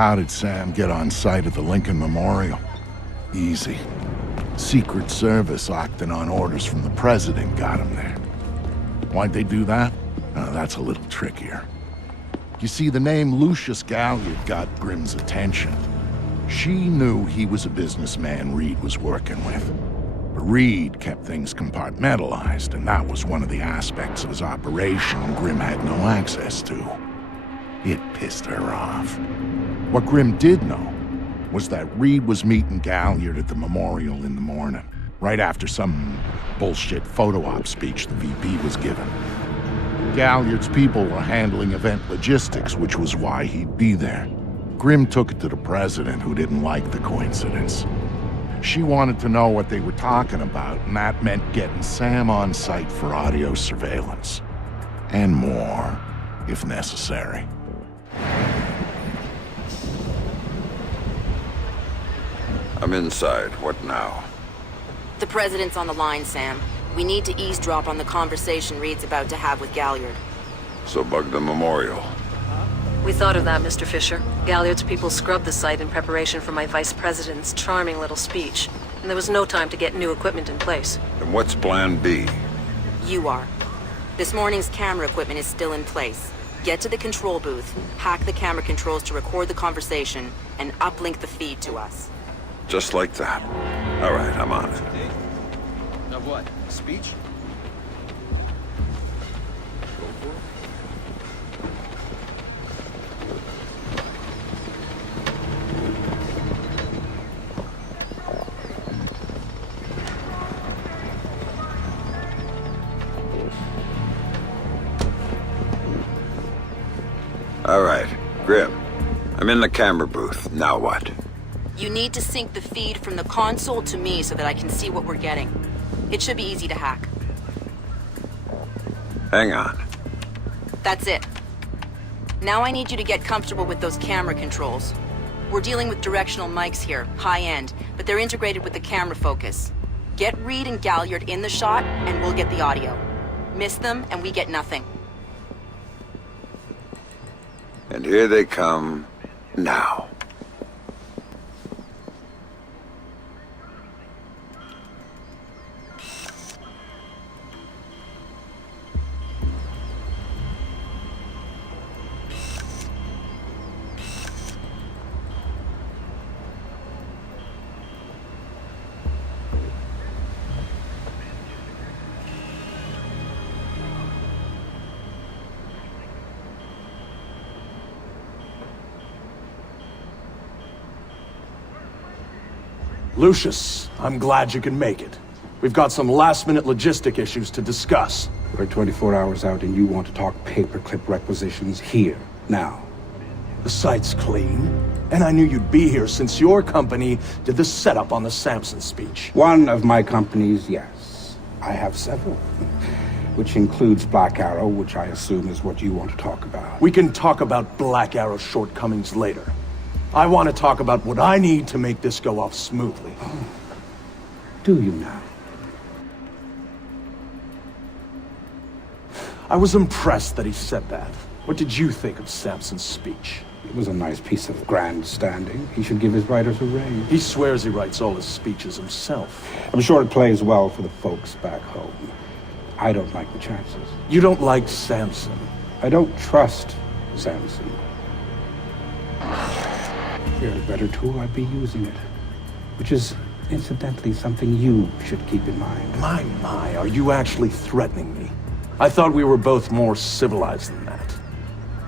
How did Sam get on site at the Lincoln Memorial? Easy. Secret Service acting on orders from the President got him there. Why'd they do that? That's a little trickier. You see, the name Lucius Galliard got Grimm's attention. She knew he was a businessman Reed was working with. But Reed kept things compartmentalized, and that was one of the aspects of his operation Grimm had no access to. It pissed her off. What Grimm did know was that Reed was meeting Galliard at the memorial in the morning, right after some bullshit photo op speech the VP was giving. Galliard's people were handling event logistics, which was why he'd be there. Grimm took it to the President, who didn't like the coincidence. She wanted to know what they were talking about, and that meant getting Sam on site for audio surveillance. And more, if necessary. I'm inside. What now? The President's on the line, Sam. We need to eavesdrop on the conversation Reed's about to have with Galliard. So bug the memorial. We thought of that, Mr. Fisher. Galliard's people scrubbed the site in preparation for my Vice President's charming little speech, and there was no time to get new equipment in place. And what's plan B? You are. This morning's camera equipment is still in place. Get to the control booth, hack the camera controls to record the conversation, and uplink the feed to us. Just like that. All right, I'm on it. Of what? Speech? All right, Grimm. I'm in the camera booth. Now what? You need to sync the feed from the console to me so that I can see what we're getting. It should be easy to hack. Hang on. That's it. Now I need you to get comfortable with those camera controls. We're dealing with directional mics here, high-end, but they're integrated with the camera focus. Get Reed and Galliard in the shot, and we'll get the audio. Miss them, and we get nothing. And here they come now. Lucius, I'm glad you can make it. We've got some last-minute logistic issues to discuss. We're 24 hours out and you want to talk paperclip requisitions here, now. The site's clean, and I knew you'd be here since your company did the setup on the Samson speech. One of my companies, yes. I have several. Which includes Black Arrow, which I assume is what you want to talk about. We can talk about Black Arrow's shortcomings later. I want to talk about what I need to make this go off smoothly. Oh. Do you now? I was impressed that he said that. What did you think of Samson's speech? It was a nice piece of grandstanding. He should give his writers a raise. He swears he writes all his speeches himself. I'm sure it plays well for the folks back home. I don't like the chances. You don't like Samson? I don't trust Samson. If you're a better tool, I'd be using it. Which is, incidentally, something you should keep in mind. My, are you actually threatening me? I thought we were both more civilized than that.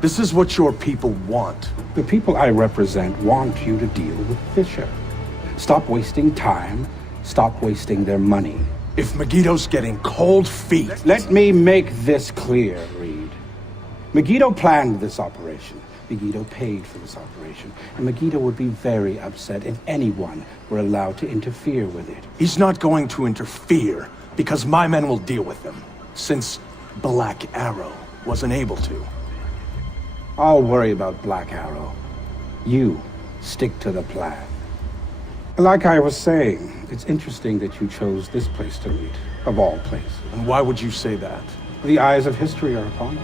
This is what your people want. The people I represent want you to deal with Fisher. Stop wasting time. Stop wasting their money. If Megiddo's getting cold feet... Let me make this clear, Reed. Megiddo planned this operation. Megiddo paid for this operation. And Megiddo would be very upset if anyone were allowed to interfere with it. He's not going to interfere because my men will deal with him. Since Black Arrow wasn't able to. I'll worry about Black Arrow. You stick to the plan. Like I was saying, it's interesting that you chose this place to meet, of all places. And why would you say that? The eyes of history are upon it.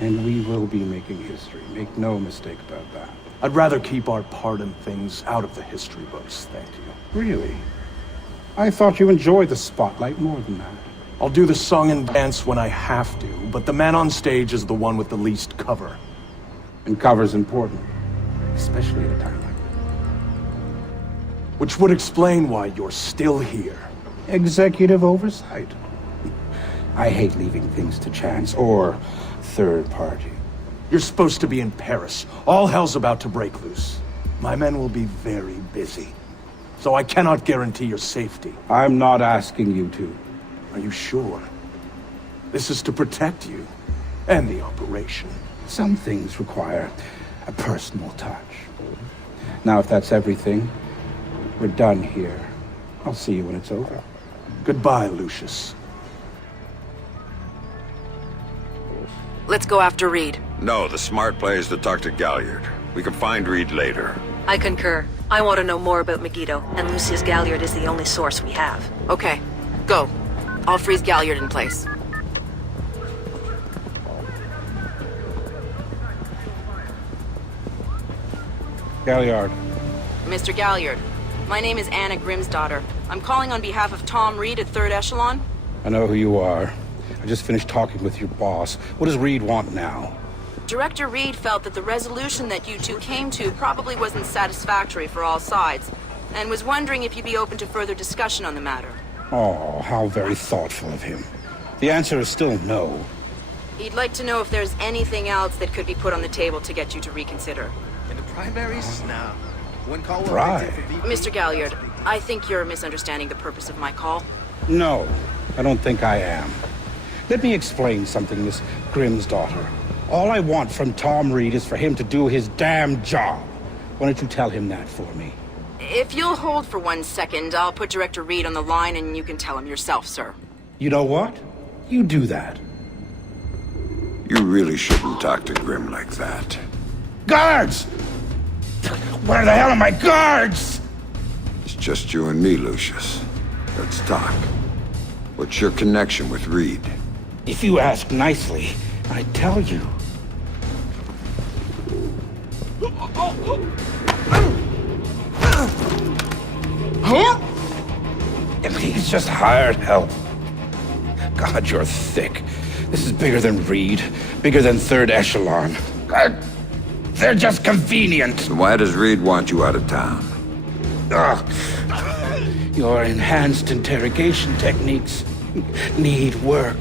And we will be making history. Make no mistake about that. I'd rather keep our part in things out of the history books, thank you. Really? I thought you enjoyed the spotlight more than that. I'll do the song and dance when I have to, but the man on stage is the one with the least cover. And cover's important, especially at a time like this. Which would explain why you're still here. Executive oversight. I hate leaving things to chance or third party. You're supposed to be in Paris. All hell's about to break loose. My men will be very busy, so I cannot guarantee your safety. I'm not asking you to. Are you sure? This is to protect you and the operation. Some things require a personal touch. Now, if that's everything, we're done here. I'll see you when it's over. Goodbye, Lucius. Let's go after Reed. No, the smart play is to talk to Galliard. We can find Reed later. I concur. I want to know more about Megiddo, and Lucius Galliard is the only source we have. Okay, go. I'll freeze Galliard in place. Galliard. Mr. Galliard, my name is Anna Grimsdottir. I'm calling on behalf of Tom Reed at 3rd Echelon. I know who you are. I just finished talking with your boss. What does Reed want now? Director Reed felt that the resolution that you two came to probably wasn't satisfactory for all sides, and was wondering if you'd be open to further discussion on the matter. Oh, how very thoughtful of him. The answer is still no. He'd like to know if there's anything else that could be put on the table to get you to reconsider. In the primaries? Nah. One call will Right. make it for VP. Mr. Galliard, I think you're misunderstanding the purpose of my call. No, I don't think I am. Let me explain something, Miss Grimsdottir. All I want from Tom Reed is for him to do his damn job. Why don't you tell him that for me? If you'll hold for 1 second, I'll put Director Reed on the line and you can tell him yourself, sir. You know what? You do that. You really shouldn't talk to Grim like that. Guards! Where the hell are my guards? It's just you and me, Lucius. Let's talk. What's your connection with Reed? If you ask nicely, I tell you. And he's just hired help. God, you're thick. This is bigger than Reed, bigger than 3rd Echelon. God, they're just convenient. So why does Reed want you out of town? Ugh. Your enhanced interrogation techniques need work.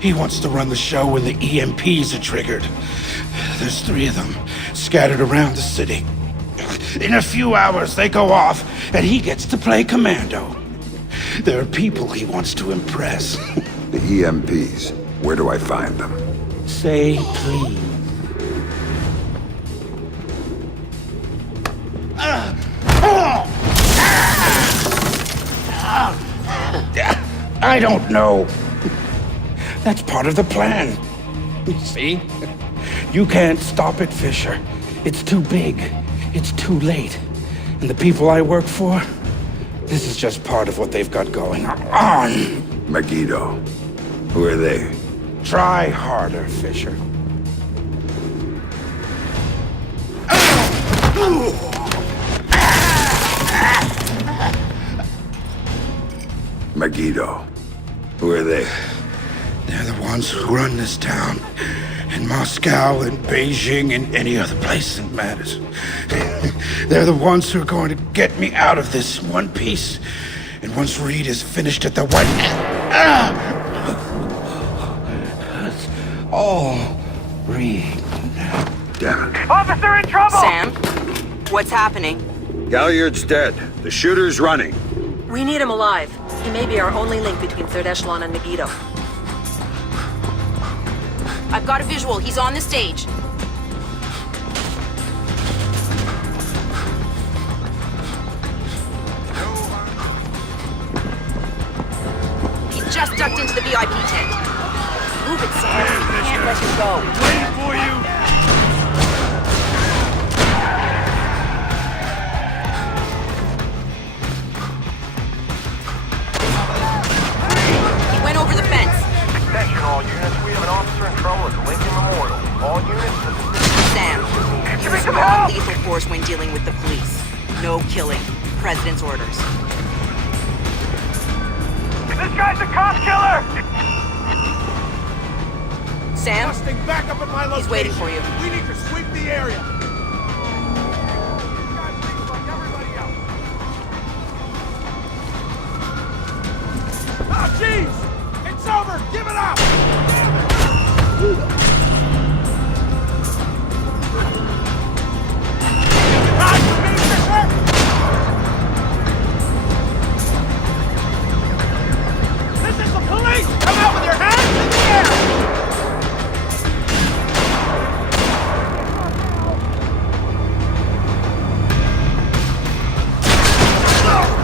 He wants to run the show when the EMPs are triggered. There's 3 of them scattered around the city. In a few hours, they go off, and he gets to play commando. There are people he wants to impress. The EMPs. Where do I find them? Say please. I don't know. That's part of the plan. See? You can't stop it, Fisher. It's too big. It's too late. And the people I work for, this is just part of what they've got going on. Megiddo. Who are they? Try harder, Fisher. Megiddo. Who are they? They're the ones who run this town. In Moscow and Beijing and any other place that matters. They're the ones who are going to get me out of this in one piece. And once Reed is finished at the White... That's all Reed. Damn it. Officer in trouble! Sam, what's happening? Galliard's dead. The shooter's running. We need him alive. He may be our only link between 3rd Echelon and Megiddo. I've got a visual. He's on the stage. He just ducked into the VIP tent. Move it, Sam. We can't let him go. Waiting for you! control of the Lincoln Memorial. All units to the... Sam, use non-lethal force when dealing with the police. No killing. President's orders. This guy's a cop killer! Sam, Busting back up at my location. he's waiting for you. We need to sweep the area. Oh, jeez! It's over! Give it up! This is the police! Come out with your hands in the air!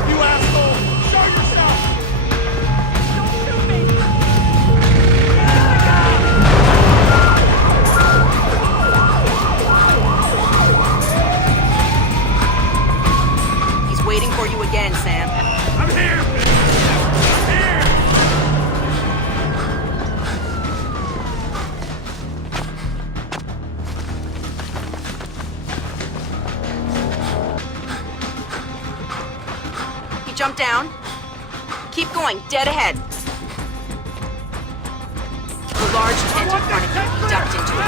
You asshole! Show yourself! Don't shoot me! He's waiting for you again, Sam. I'm here! I'm here! He jumped down. Keep going, dead ahead. The large tent in front of you. He ducked into it.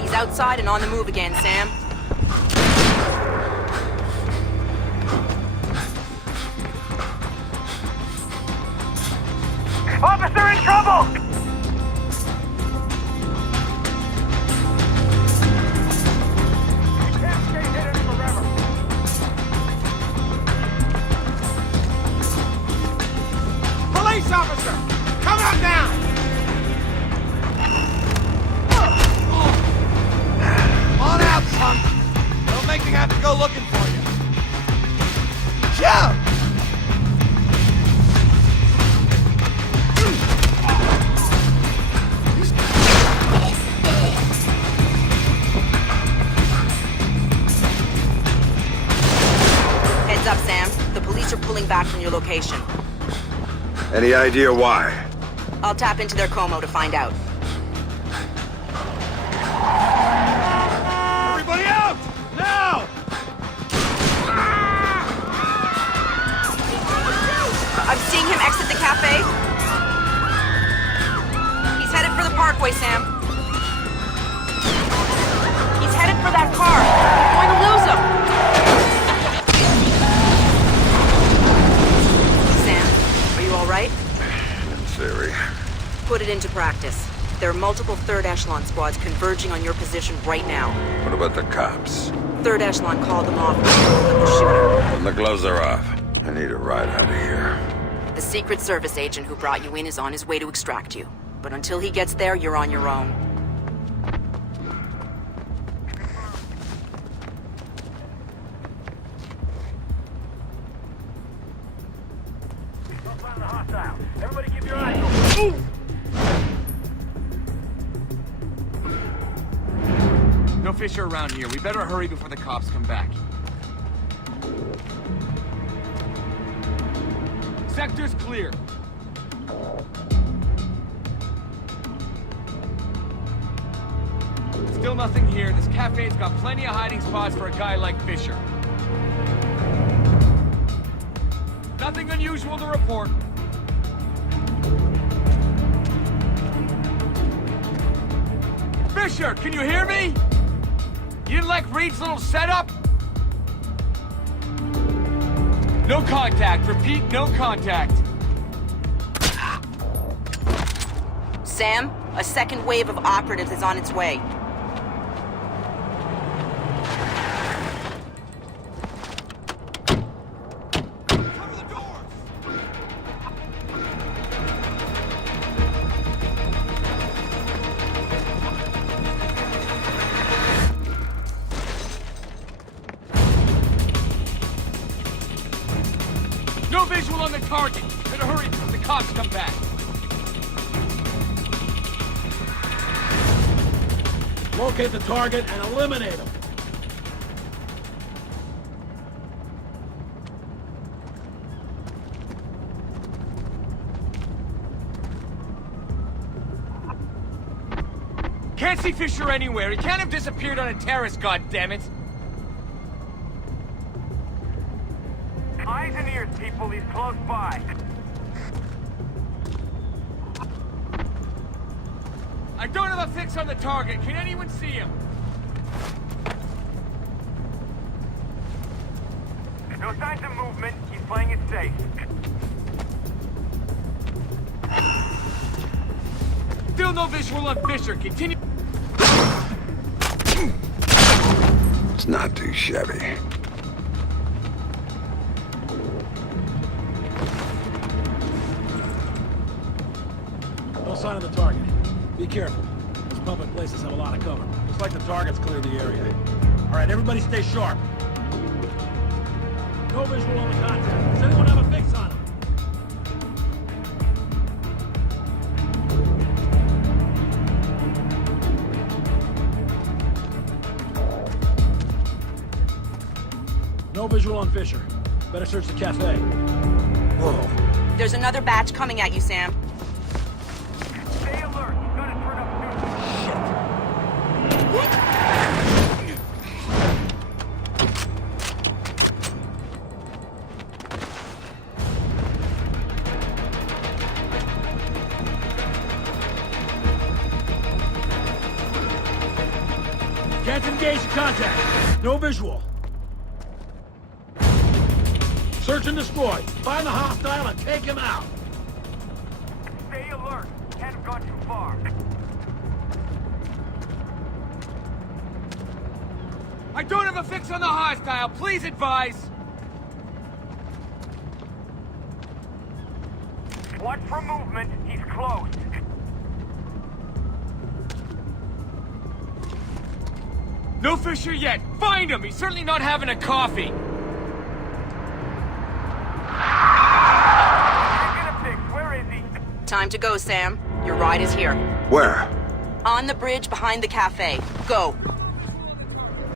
He's outside and on the move again, Sam. Officer in trouble! You can't stay hidden forever. Police officer! Come out now! On out, punk! Don't make me have to go looking for you. Jump! Heads up, Sam. The police are pulling back from your location. Any idea why? I'll tap into their Como to find out. Everybody out! Now! I'm seeing him exit the cafe. He's headed for the parkway, Sam. He's headed for that car. We're going to lose him. Sam, are you all right? In theory. Put it into practice. There are multiple third echelon squads converging on your position right now. What about the cops? Third echelon called them off with the shooter. When the gloves are off, I need a ride out of here. The Secret Service agent who brought you in is on his way to extract you. But until he gets there, you're on your own. Everybody keep your eyes open. No Fisher around here. We better hurry before the cops come back. Sector's clear. Still nothing here. This cafe's got plenty of hiding spots for a guy like Fisher. Nothing unusual to report. Fisher, can you hear me? You didn't like Reed's little setup? No contact. Repeat, no contact. Sam, a second wave of operatives is on its way. No visual on the target. Better hurry before the cops come back. Locate the target and eliminate him. Can't see Fisher anywhere. He can't have disappeared on a terrace, goddammit. Eyes and ears, people. He's close by. I don't have a fix on the target. Can anyone see him? No signs of movement. He's playing it safe. Still no visual on Fisher. Continue. It's not too shabby. No sign of the target. Be careful. These public places have a lot of cover. Looks like the target's cleared the area. All right, everybody stay sharp. No visual on the contact. Does anyone have a fix on him? No visual on Fisher. Better search the cafe. Whoa. There's another batch coming at you, Sam. Stay alert. He's gonna turn up soon. Can't engage the contact. No visual. Search and destroy. Find the hostile and take him out. Stay alert. Can't have gone too far. I don't have a fix on the hostile. Please advise. Watch for movement. He's close. No Fisher yet. Find him. He's certainly not having a coffee. Get a fix. Where is he? Time to go, Sam. Your ride is here. Where? On the bridge behind the cafe. Go.